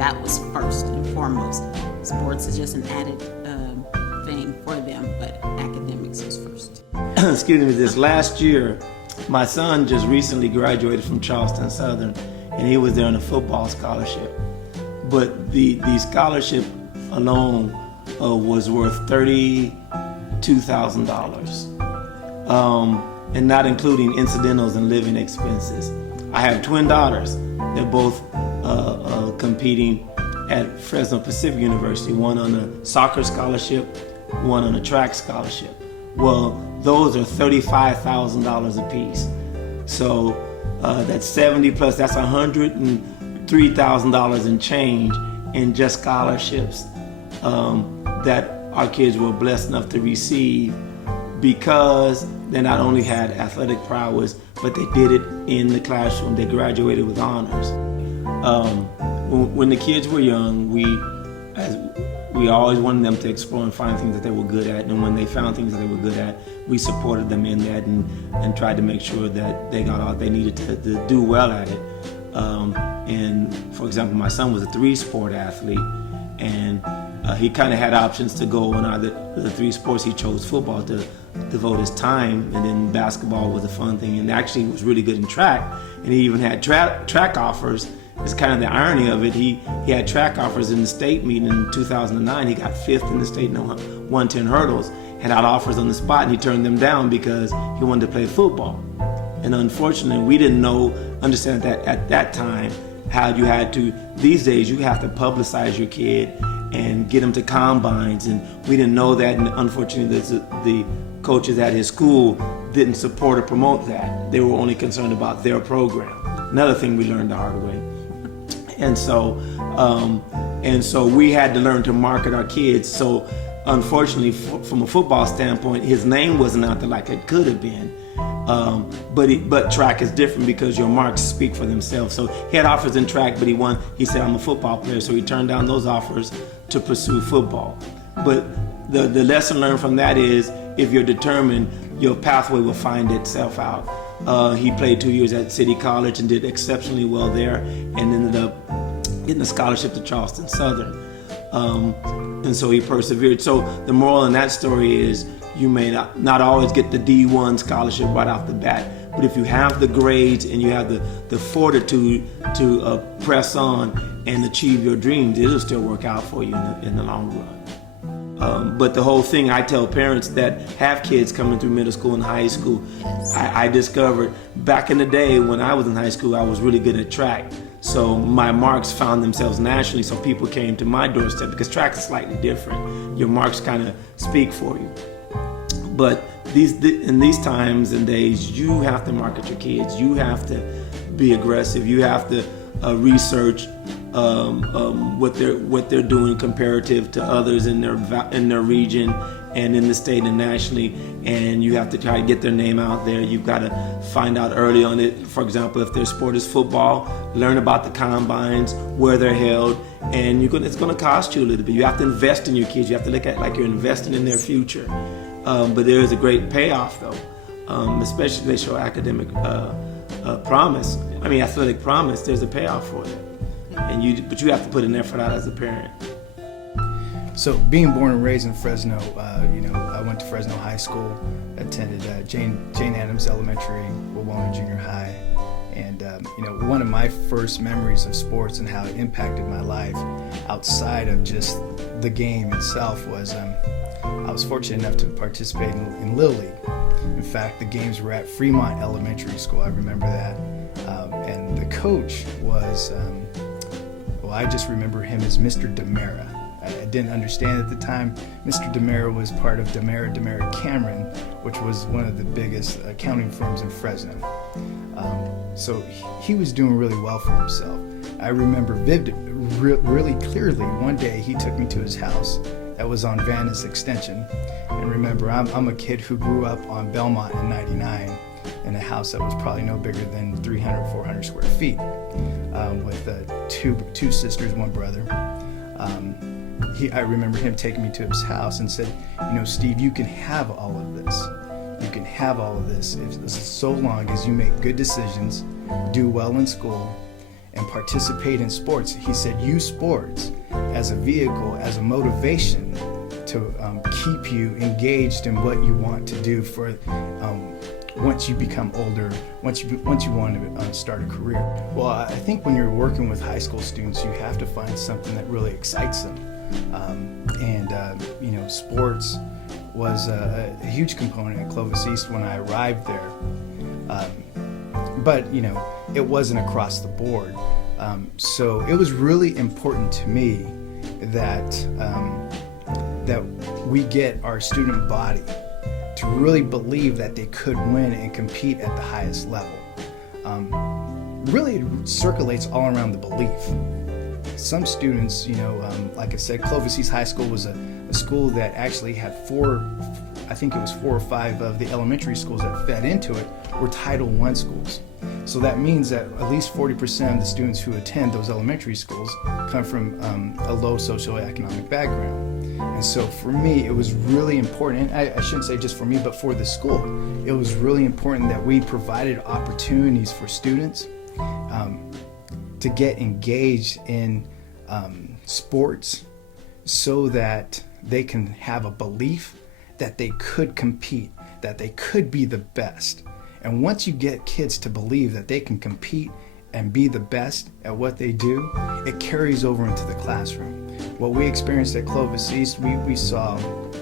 that was first and foremost. Sports is just an added thing for them, but academics is first. Excuse me, this last year, my son just recently graduated from Charleston Southern, and he was there on a football scholarship. But the scholarship alone was worth $32,000, and not including incidentals and living expenses. I have twin daughters. They're both competing at Fresno Pacific University, one on a soccer scholarship, one on a track scholarship. Well, those are $35,000 a piece. So that's 70 plus, that's $103,000 in change in just scholarships that our kids were blessed enough to receive, because they not only had athletic prowess, but they did it in the classroom. They graduated with honors. When the kids were young, we always wanted them to explore and find things that they were good at, and when they found things that they were good at, we supported them in that and tried to make sure that they got all they needed to do well at it. And for example, my son was a 3-sport athlete, and he kind of had options to go in either the 3 sports. He chose football to devote his time, and then basketball was a fun thing, and actually he was really good in track, and he even had track offers. It's kind of the irony of it. He had track offers in the state meeting in 2009. He got 5th in the state in the 110 hurdles, had offers on the spot, and he turned them down because he wanted to play football. And unfortunately, we didn't understand that at that time, how you had to, these days you have to publicize your kid and get them to combines, and we didn't know that, and unfortunately the coaches at his school didn't support or promote that. They were only concerned about their program. Another thing we learned the hard way. And so we had to learn to market our kids. So unfortunately, from a football standpoint, his name wasn't out there like it could have been. But track is different because your marks speak for themselves. So he had offers in track, but he said, I'm a football player, so he turned down those offers to pursue football. But the lesson learned from that is, if you're determined, your pathway will find itself out. He played 2 years at City College and did exceptionally well there, and ended up getting a scholarship to Charleston Southern. And so he persevered. So the moral in that story is, you may not always get the D1 scholarship right off the bat, but if you have the grades and you have the fortitude to press on and achieve your dreams, it'll still work out for you in the long run. But the whole thing, I tell parents that have kids coming through middle school and high school, yes. I discovered back in the day when I was in high school, I was really good at track. So my marks found themselves nationally, so people came to my doorstep, because track is slightly different. Your marks kind of speak for you. But in these times and days, you have to market your kids. You have to be aggressive. You have to research what they're doing comparative to others in their region and in the state and nationally, and you have to try to get their name out there. You've got to find out early on it. For example, if their sport is football, learn about the combines, where they're held, and it's going to cost you a little bit. You have to invest in your kids. You have to look at it like you're investing in their future. But there is a great payoff, though, especially if they show academic promise. Athletic promise. There's a payoff for it, but you have to put an effort out as a parent. So, being born and raised in Fresno, I went to Fresno High School, attended Jane Addams Elementary, Wawona Junior High, and one of my first memories of sports and how it impacted my life outside of just the game itself was I was fortunate enough to participate in Little League. In fact, the games were at Fremont Elementary School. I remember that. And the coach was, I just remember him as Mr. DeMera. I didn't understand at the time. Mr. DeMera was part of DeMera Cameron, which was one of the biggest accounting firms in Fresno. So he was doing really well for himself. I remember really clearly one day he took me to his house that was on Van Ness Extension. And remember, I'm a kid who grew up on Belmont in 99 in a house that was probably no bigger than 300, 400 square feet, with two sisters, one brother. I remember him taking me to his house and said, Steve, you can have all of this. You can have all of this so long as you make good decisions, do well in school, and participate in sports. He said, use sports as a vehicle, as a motivation to keep you engaged in what you want to do for once you become older, once you want to start a career. Well, I think when you're working with high school students, you have to find something that really excites them. Sports was a huge component at Clovis East when I arrived there. But it wasn't across the board. So it was really important to me that that we get our student body to really believe that they could win and compete at the highest level. Really, it circulates all around the belief. Some students, like I said, Clovis East High School was a school that actually had four or five of the elementary schools that fed into it were Title I schools. So that means that at least 40% of the students who attend those elementary schools come from a low socioeconomic background. And so for me, it was really important, and I shouldn't say just for me, but for the school, it was really important that we provided opportunities for students to get engaged in sports so that they can have a belief that they could compete, that they could be the best. And once you get kids to believe that they can compete and be the best at what they do, it carries over into the classroom. What we experienced at Clovis East, we saw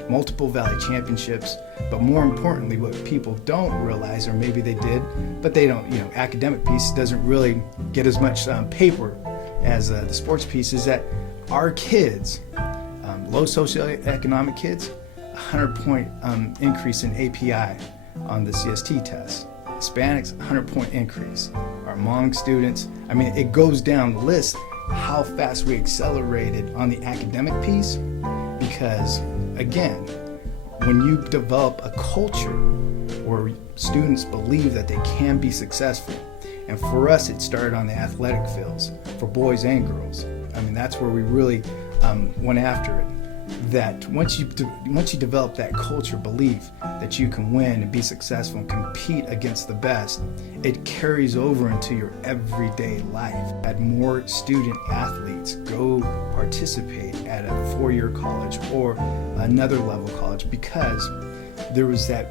multiple Valley championships, but more importantly, what people don't realize, or maybe they did, but they don't, academic piece doesn't really get as much paper as the sports piece, is that our kids, low socioeconomic kids, 100-point increase in API on the CST test. Hispanics, 100-point increase. Our Hmong students, it goes down the list how fast we accelerated on the academic piece, because again, when you develop a culture where students believe that they can be successful, and for us it started on the athletic fields for boys and girls. That's where we really went after it. That once you develop that culture belief that you can win and be successful and compete against the best, it carries over into your everyday life. Had more student athletes go participate at a four-year college or another level college because there was that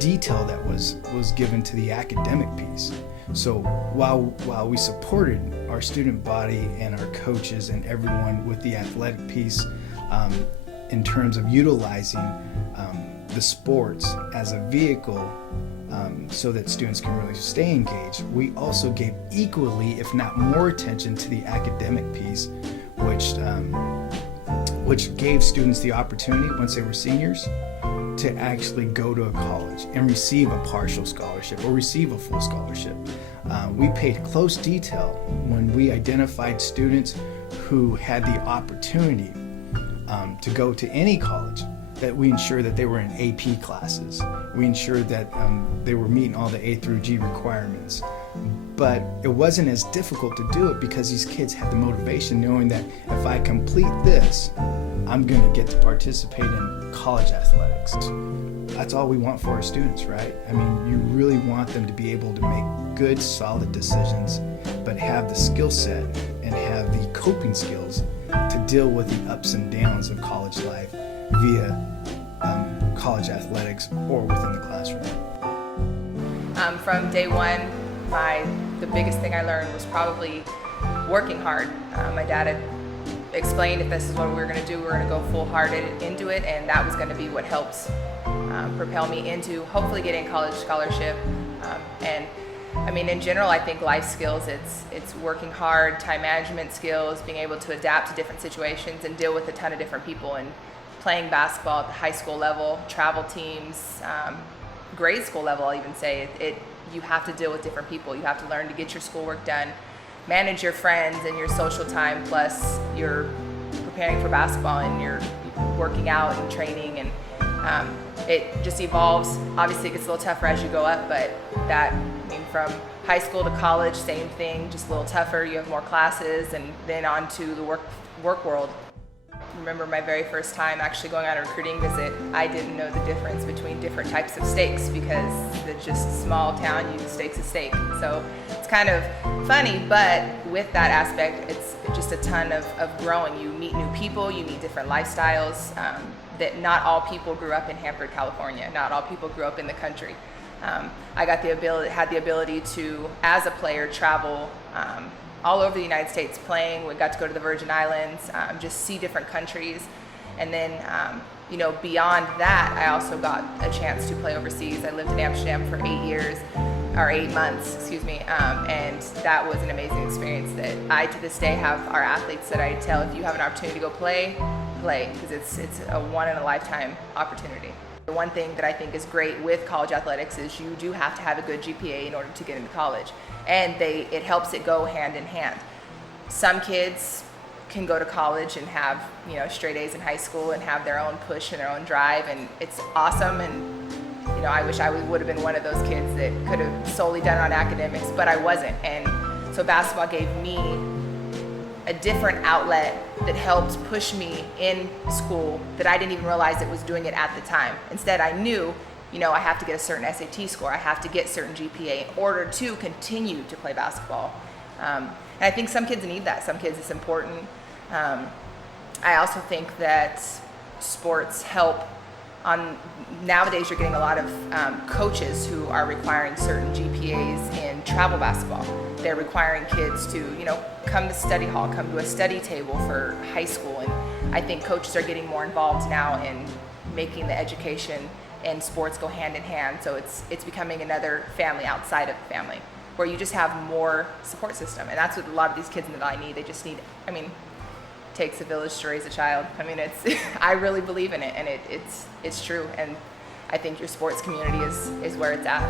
detail that was given to the academic piece. So while we supported our student body and our coaches and everyone with the athletic piece in terms of utilizing the sports as a vehicle so that students can really stay engaged, we also gave equally, if not more, attention to the academic piece, which gave students the opportunity, once they were seniors, to actually go to a college and receive a partial scholarship or receive a full scholarship. We paid close detail when we identified students who had the opportunity to go to any college, that we ensured that they were in AP classes. We ensured that they were meeting all the A through G requirements. But it wasn't as difficult to do it because these kids had the motivation knowing that if I complete this, I'm going to get to participate in college athletics. That's all we want for our students, right? You really want them to be able to make good, solid decisions, but have the skill set and have the coping skills to deal with the ups and downs of college life via college athletics or within the classroom. From day one, the biggest thing I learned was probably working hard. My dad had explained if this is what we were going to do, we were going to go full-hearted into it, and that was going to be what helps propel me into hopefully getting a college scholarship. In general, I think life skills, it's working hard, time management skills, being able to adapt to different situations and deal with a ton of different people, and playing basketball at the high school level, travel teams, grade school level, I'll even say. You have to deal with different people. You have to learn to get your schoolwork done, manage your friends and your social time, plus you're preparing for basketball and you're working out and training, and it just evolves. Obviously it gets a little tougher as you go up, but from high school to college, same thing, just a little tougher. You have more classes, and then on to the work world. remember my very first time actually going on a recruiting visit. I didn't know the difference between different types of steaks because it's just a small town, steak's a steak. So it's kind of funny, but with that aspect, it's just a ton of growing. You meet new people, you meet different lifestyles, that not all people grew up in Hanford, California. Not all people grew up in the country. I had the ability to, as a player, travel all over the United States playing. We got to go to the Virgin Islands, just see different countries. And then, beyond that, I also got a chance to play overseas. I lived in Amsterdam for 8 months, and that was an amazing experience that I, to this day, have our athletes that I tell, if you have an opportunity to go play, because it's a one-in-a-lifetime opportunity. The one thing that I think is great with college athletics is you do have to have a good GPA in order to get into college, and it helps it go hand in hand. Some kids can go to college and have straight A's in high school and have their own push and their own drive, and it's awesome. And I wish I would have been one of those kids that could have solely done it on academics, but I wasn't. And so basketball gave me a different outlet that helped push me in school that I didn't even realize it was doing it at the time. Instead, I knew, I have to get a certain SAT score, I have to get certain GPA in order to continue to play basketball. And I think some kids need that. Some kids, it's important. I also think that sports help. Nowadays, you're getting a lot of coaches who are requiring certain GPAs in travel basketball. They're requiring kids to, come to study hall, come to a study table for high school. And I think coaches are getting more involved now in making the education and sports go hand in hand. So it's becoming another family outside of the family, where you just have more support system. And that's what a lot of these kids in the Valley need. They just need, takes a village to raise a child. I really believe in it, and it's true. And I think your sports community is where it's at.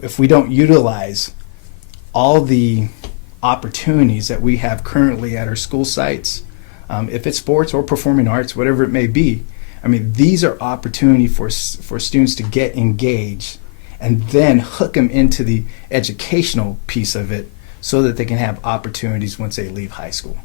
If we don't utilize all the opportunities that we have currently at our school sites, if it's sports or performing arts, whatever it may be, these are opportunity for students to get engaged and then hook them into the educational piece of it so that they can have opportunities once they leave high school.